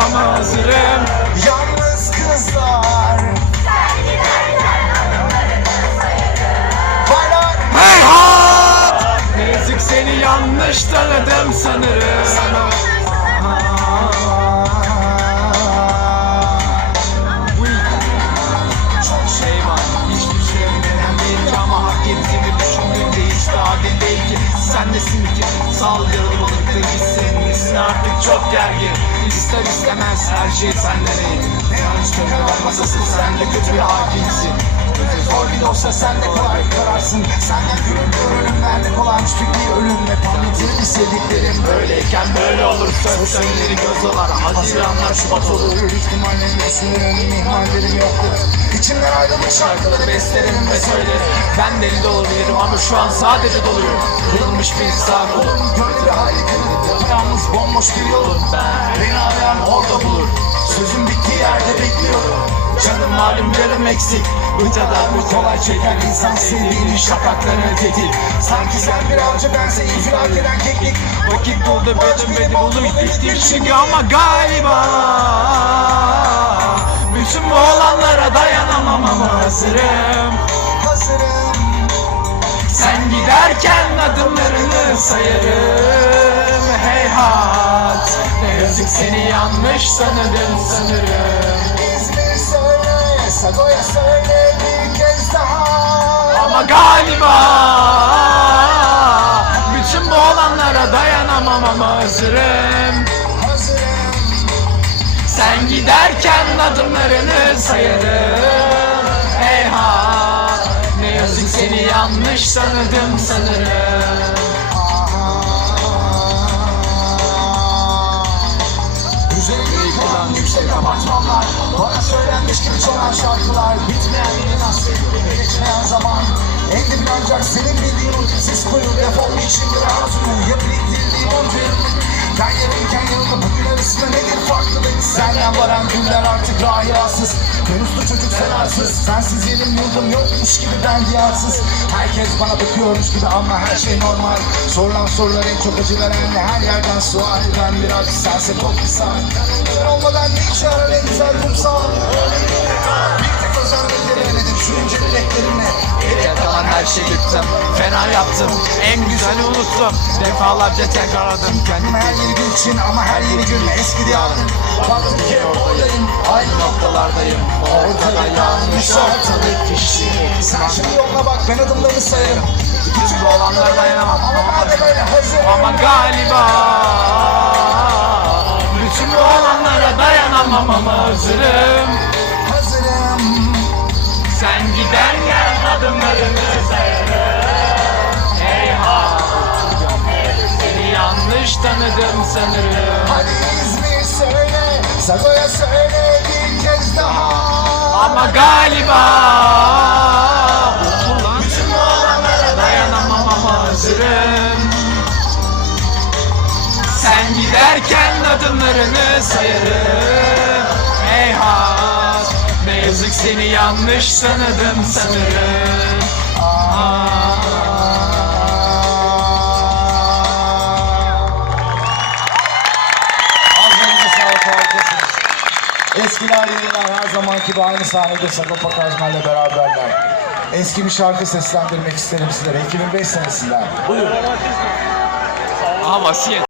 tamam hazırım. Yalnız kızlar. Ferhat! Müzik seni yanlış tanıdım sanırım. Sana Sen nesin ki sal yaralı gitsin. Misin artık çok gergin. İster istemez her şey senden iyi Ne yanlış tecrüben masası sen de kötü bir hakimsin. Kötü zor bir dosya sen de kolay kararsın. Senden görünüyor ölümlerle kolaymış bir ölümle Anlatırım istediklerim böyleyken böyle olur. Söz söyleri göz dolar Haziranlar Şubat olur. İhtimallerini düşünüyorum, ihmallerim yoktur. İçimden ayrılmış Şarkıları beslerim ve söylerim. Ben deli de olabilirim ama şu an sadece doluyum Kırılmış bir saat olur Gölleri hayli kırıldı Yalnız bomboş bir yolum. Beni arayan orada bulur. Sözüm bittiği yerde bekliyorum Yarım eksik. Bu kolay çeken insan sevdiğinin şakaklarını tetik Sanki sen bir avcı bense infilak eden keklik. Vakit doldu benim beni bulup gittim çünkü ama galiba Bütün bu olanlara dayanamam ama hazırım. Hazırım. Sen giderken adımlarını sayarım. Heyhat Ne yazık seni yanlış tanıdım sanırım galiba. Bütün bu olanlara dayanamam ama hazırım. Sen giderken adımlarını sayarım. Heyhat Ne yazık seni yanlış tanıdım sanırım. Yüksek apartmanlar Bana söylenmiş gibi çalan şarkılar Bitmeyen yeni hasretleri geçmeyen zaman En dibin ancak senin bildiğin ultimsiz kuyu Defol içimde arzuyu Ya biriktirdiğim onca yıllık Ben yarınken yanımda bugün arasında nedir farklılık Senden varan günler artık rahiyasız Ben uslu çocuk selarsız. Sensiz yerim yurdum yokmuş gibi ben diyarsız Herkes bana bakıyormuş gibi ama her şey normal. Sorulan sorular en çok acı veren her yerden sual. Ben bir acı sense çok Sen şeyi yıktım Fena yaptım En güzeli unuttum. Defalarca tekrarladım Kendime her yeni gün için ama her yeni gün eski diyarım Baktım ki oradayım Aynı Noktalardayım. Ortada yanlış ortalık kişi. Sen şimdi yoluna bak ben adımlarını sayarım. Bütün bu olanlara dayanamam. Ama madem öyle hazır Ama galiba Bütün bu olanlara dayanamam ama hazırım. Hazırım. Sen giderken adımlarını sayarım Heyhat Seni yanlış tanıdım sanırım Hadi İzmir söyle Sagoya söyle bir kez daha Ama galiba Bütün bu olanlara dayanamam ama hazırım. Sen giderken adımlarını sayarım. Heyhat Yazık seni yanlış tanıdım sanırım harikasınız. Eskiler yeniler her zamanki gibi aynı sahnede Sagopa Kajmer'le beraberler. Eski bir şarkı seslendirmek isterim sizlere 2005 senesinden. Aha vasiyet